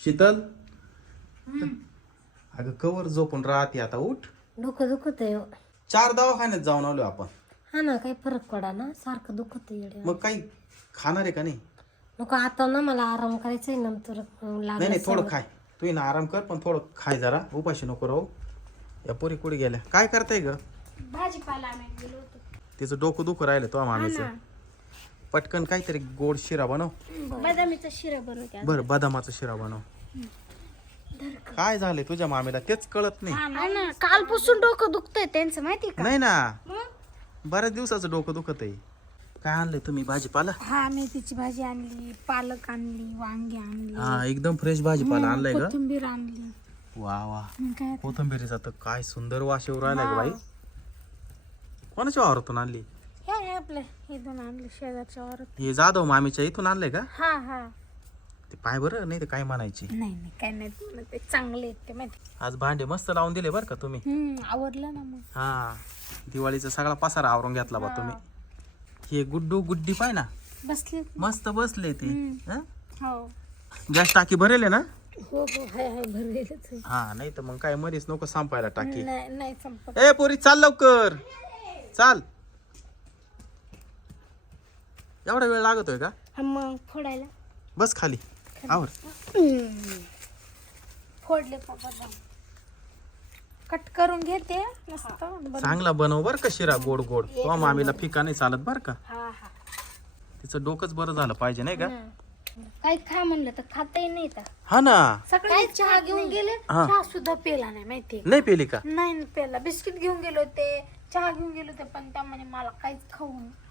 शीतल अगं कवर झोपून राहते आता उठ. डोकं दुखत आहे. 4 दवाखान्यात जाऊन आलो आपण. हा ना, काही फरक पडा ना, सारखं दुखत आहे. मग काही खाणार आहे का नाही? नको आता ना, मला आराम करायचा आहे, नंतर नाही नाही थोडं खाय. तू ना आराम कर पण थोडं खाय जरा, उपाशी नको राहू. या पोरी कुठे गेल्या? काय करताय ग? भाजीपाला आणायला गेलो होतो. तिचं डोकं दुखू राहिलं तो मामीचं. पटकन काहीतरी गोड शिरा बनव. बदामीचा शिरा बनवते. बरं बदामाचा शिरा बनव. काय झालंय तुझ्या मामीला तेच कळत नाही. हा ना, कालपासून डोकं दुखतंय त्यांचं, माहिती का? नाही ना, बऱ्याच दिवसाचं डोकं दुखत आहे. काय आणलंय तुम्ही भाजीपाला? हा, मेथीची भाजी आणली, पालक आणली, वांगी आणली, हा एकदम फ्रेश भाजीपाला आणलाय का? कोथिंबीर आणली. वा वा, मग काय कोथिंबीरीचा तर काय सुंदर वास येऊ राहिलाय ग बाई. कोणाच्या वावरातून आणली? हे आपलं हे दोन आणले शेजारच्या वावरात. हे जाधव मामीच्या इथून आणलंय का? हा हा. ते पाय बरं, नाही तर काय म्हणायची. नाही नाही, काय नाही, ते चांगले आहेत ते, माहिती. आज भांडे मस्त लावून दिले बरं का तुम्ही. आवडलं ना मग. हा, दिवाळीचा सगळा पसारा आवरून घेतला बा तुम्ही. हे गुड्डू गुड्डी पाय ना, बसले. मस्त बसले ते. हो गॅस टाकी भरेल आहे ना? हो हो, हाय भरलेलंच आहे. हा, नाही तर मग काय मध्येच नको संपायला टाकी. नाही नाही संपत. ए पोरी चाल लवकर चाल. एवढा वेळ लागतोय का? हा, मग फोडायला बस खाली आवर. फोडले पप्पा, कट करून घेते मस्त. चांगला बनव बर का शिरा, गोड गोड. तो मामीला फिका नाही चालत बर का. हा हा. तिचं डोकंच बरं झालं पाहिजे नाही का? काही खा म्हणलं तर खाताही नाही तर. हा ना. सकाळी चहा घेऊन गेले, हा. चहा सुद्धा पेला नाही, माहिती. नाही पेली का? नाही पेला. बिस्किट घेऊन गेलो होते, चहा घेऊन गेलो होते, पण त्या म्हणे मला काहीच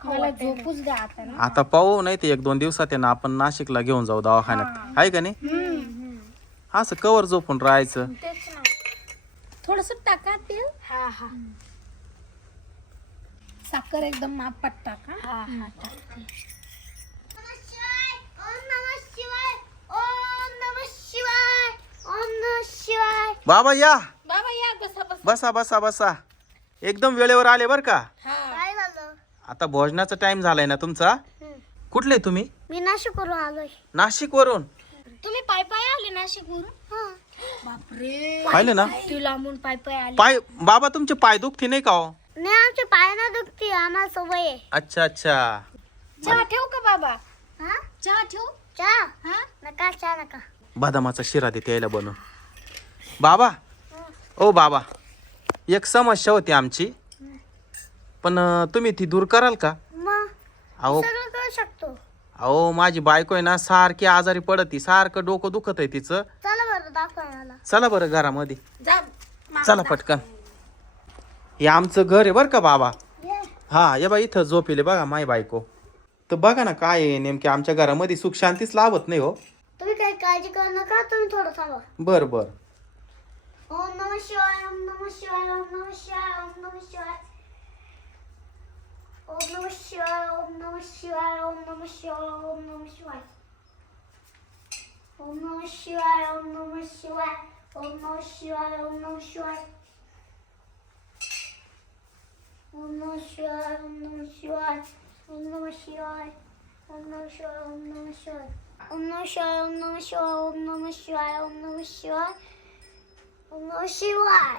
मला झोपूच द्या आता ना. आता पाहू, नाही तर 1-2 दिवसात आहे ना आपण नाशिकला घेऊन जाऊ दवाखान्यात, आहे का नाही? असं कवर झोपून राहायचं. तेच ना. थोडस टाका तेल. हा हा. साखर एकदम मापात टाका. हा हा, टाकते. बाबा या, बाबा या, बसा बसा. बसा बसा बसा. एकदम वेळेवर आले बर का. काय झालं? आता भोजनाचा टाइम झालाय ना तुमचा. कुठले तुम्ही? मी नाशिकवरून आलोय. नाशिक वरून? तुम्ही पाय पाय आले नाशिकवरून? बापरे, पाहिलं ना? तू लांबून पाय पाय आले. पाय बाबा तुमचे पाय दुखते नाही का हो? नाही, आमचे पाय ना दुखते, आम्हाला सवय आहे. अच्छा अच्छा. चहा ठेवू का बाबा? हा, चहा ठेवू? चहा? हा, नका चहा नका. बदामाचा शिरा देते यायला बनवून. बाबा ओ बाबा, एक समस्या होती आमची, पण तुम्ही ती दूर कराल का? मग अहो सगळं करू शकतो. अहो माझी बायको आहे ना, सारखी आजारी पडती, सारखं डोकं दुखत आहे तिचं. चला बरं दाखवायला. चला बरं घरामध्ये, जा. चला पटकन. हे आमचं घर आहे बरं का बाबा. हा ये बा, इथं झोपेले बघा माय बायको. तर बघा ना काय आहे, नेमके आमच्या घरामध्ये सुख शांतीच लाभत नाही हो. तुम्ही काही काळजी करू नका, तुम्ही थोडं थांबा. बर बर. ओम नमः शिवाय, ओम नमः शिवाय, ओम नमः शिवाय, ओम नमः शिवाय. ओम नमः शिवाय, ओम नमः शिवाय, ओम नमः शिवाय, ओम नमः शिवाय. ओम नमः शिवाय, ओम नमः शिवाय, ओम नमः शिवाय, ओम नमः शिवाय. ओम नमः शिवाय, ओम नमः शिवाय, ओम नमः शिवाय, ओम नमः शिवाय, ओम नमः शिवाय. ओम नमः शिवाय, ओम नमः शिवाय, ओम नमः शिवाय, ओम नमः शिवाय. ओम नमः शिवाय.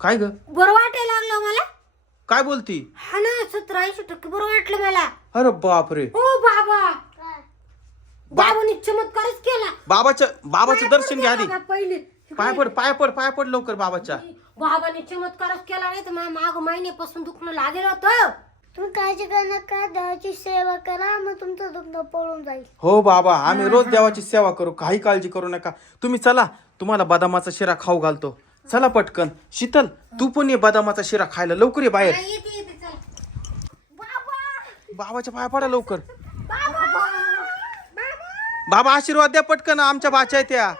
काय ग? बरं वाटायला लागलं मला. काय बोलती? हा ना, 70-80% बरं वाटलं मला. अरे बापरे. ओ बाबा, बाबाने चमत्कारच केला. बाबाचं दर्शन घ्या आधी. बाबा पहिले पाय पड लवकर बाबाच्या. बाबाने चमत्कारच केला, नाही तर माग महिन्यापासून दुखणं लागेल होतं. तुम्ही काळजी करू नका, देवाची सेवा करा, मग तुमचं दुखणं पळून जाईल. हो बाबा, आम्ही रोज देवाची सेवा करू, काही काळजी करू नका. तुम्ही चला, तुम्हाला बदामाचा शिरा खाऊ घालतो. चला पटकन. शीतल तू पण ये बदामाचा शिरा खायला, लवकर ये बाहेर. येते चला. बाबाच्या पाया पडा लवकर. बाबा आशीर्वाद द्या पटकन, आमच्या बाच्या आहेत त्या.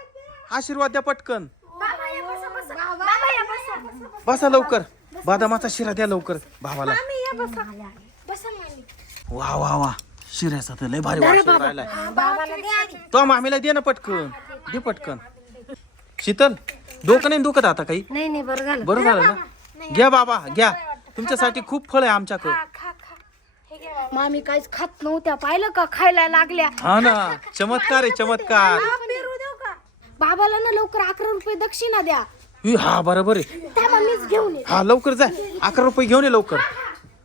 आशीर्वाद द्या पटकन. बसा लवकर, बदामाचा शिरा द्या लवकर बाबाला. वा वा वा, शिऱ्याचा तर लय भारी वास येऊ राहिलाय. बाबाला दे आधी. तो मामीला दे ना पटकन, दे पटकन. शीतल डोकं नाही दुखत आता काही? नाही नाही, बरं झालं. बरं झालं ना. घ्या बाबा घ्या, तुमच्यासाठी खूप फळ आहे आमच्याकडे. मामी काहीच खात नव्हत्या, पाहिलं का खायला लागल्या. हा ना, चमत्कार आहे चमत्कार. पेरू देऊ का बाबाला ना लवकर 11 रुपये दक्षिणा द्या. हा बरोबर आहे. त्या मीच घेऊन ये. हा लवकर जा, 11 रुपये घेऊन ये लवकर.